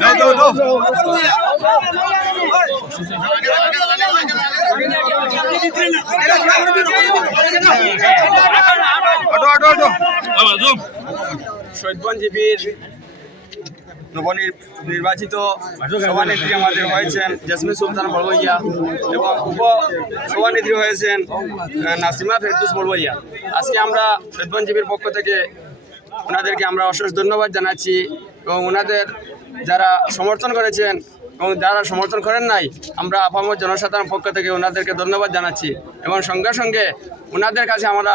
দাও দাও দাও অটো অটো অটো সৈয়দগঞ্জীবীর নবনির্বাচিত সভানেত্রী আমাদের হয়েছেন জেসমিন সুলতান বড়বইয়া এবং উপ সভানেত্রী হয়েছেন নাসিমা ফেরদুস বড়বইয়া আজকে আমরা সৈয়দগঞ্জীবীর পক্ষ থেকে ওনাদেরকে আমরা অশেষ ধন্যবাদ জানাচ্ছি এবং ওনাদের যারা সমর্থন করেছেন এবং যারা সমর্থন করেন নাই, আমরা আপামর জনসাধারণ পক্ষ থেকে ওনাদেরকে ধন্যবাদ জানাচ্ছি এবং সঙ্গে সঙ্গে ওনাদের কাছে আমরা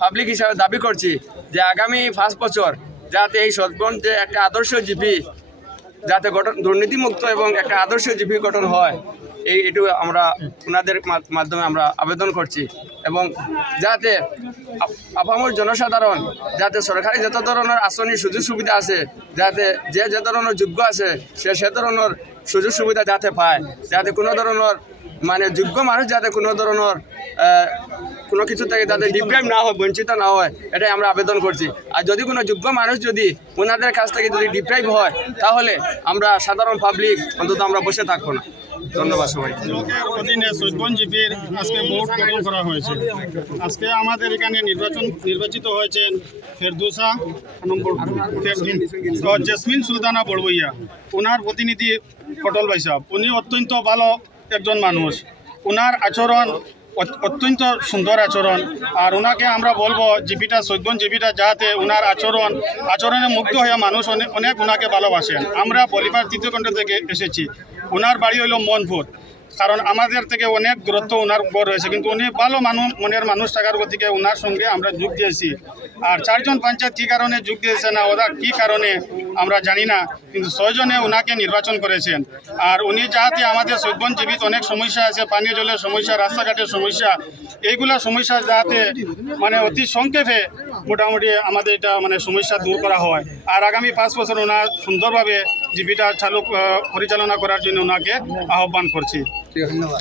পাবলিক হিসাবে দাবি করছি যে আগামী পাঁচ বছর যাতে এই সৎগঞ্জে একটা আদর্শ জিপি যাতে গঠন দুর্নীতিমুক্ত এবং একটা আদর্শ জিপি গঠন হয়। এই এটু আমরা ওনাদের মাধ্যমে আমরা আবেদন করছি এবং যাতে আপ- আপামর জনসাধারণ যাতে সরকারি যত ধরনের আঁচনি সুযোগ সুবিধা আছে যাতে যে যে ধরনের যোগ্য আছে সে সে ধরনের সুযোগ সুবিধা যাতে পায় যাতে কোনো ধরনের মানে যোগ্য মানুষ যাতে কোনো ধরনের কোনো কিছু থেকে যাতে ডিপ্রাইভ না হয় বঞ্চিত না হয় এটাই আমরা আবেদন করছি। আর যদি কোনো যোগ্য মানুষ যদি ওনাদের কাছ থেকে যদি ডিপ্রাইভ হয় তাহলে আমরা সাধারণ পাবলিক অন্তত আমরা বসে থাকব না। ধন্যবাদ সবাই অধীনে জিপির আজকে ভোট গ্রহণ করা হয়েছে। আজকে আমাদের এখানে নির্বাচন নির্বাচিত হয়েছেন ফেরদুসা, নম্বর জেসমিন সুলতানা বড়বইয়া। ওনার প্রতিনিধি পটল ভাই সাহেব। উনি অত্যন্ত ভালো একজন মানুষ। ওনার আচরণ অত্যন্ত সুন্দর আচরণ। আর ওনাকে আমরা বলব জীবিটা সৈবন জীবিটা যাতে ওনার আচরণ, আচরণে মুগ্ধ হয়ে মানুষ অনেক অনেক ওনাকে ভালোবাসেন। আমরা পরিবার তৃতীয় কণ্ঠ থেকে এসেছি। ওনার বাড়ি হইল মনপুর কারণ আমাদের থেকে অনেক দূরত্ব ওনার উপর রয়েছে, কিন্তু উনি ভালো মানুষ মনের মানুষ থাকার গতিকে ওনার সঙ্গে আমরা যোগ দিয়েছি। আর চারজন পঞ্চায়েত কী কারণে যোগ দিয়েছে না, ওরা কী কারণে আমরা জানি না, কিন্তু ছয়জনে ওনাকে নির্বাচন করেছেন। আর উনি যাতে আমাদের সৈবন জীবিত অনেক সমস্যা আছে, পানীয় জলের সমস্যা, রাস্তাঘাটের সমস্যা, এইগুলা সমস্যা যাতে মানে অতি সংক্ষেপে মোটামুটি আমাদের এটা মানে সমস্যা দূর করা হয়। আর আগামী পাঁচ বছর ওনার সুন্দরভাবে জীবিকা চালু পরিচালনা করার জন্য ওনাকে আহ্বান করছি। ধন্যবাদ।